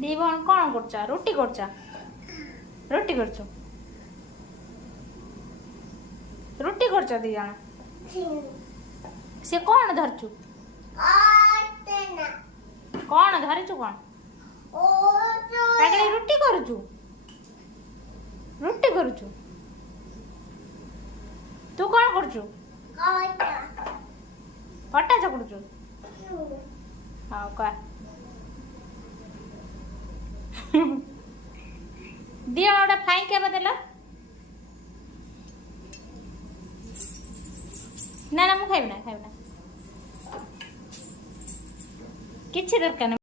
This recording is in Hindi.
दी भौण कौन करचा रोटी करचा रोटी करछु रोटी करचा दी जण से कौन धरचु कौन धरचु कौन ताके रोटी करचु तू कौन करचु अटा चकुड़चु हाँ कह दिया गोटे फ्राइंग केबे देला ना ना मु खाइब ना किछि दरकार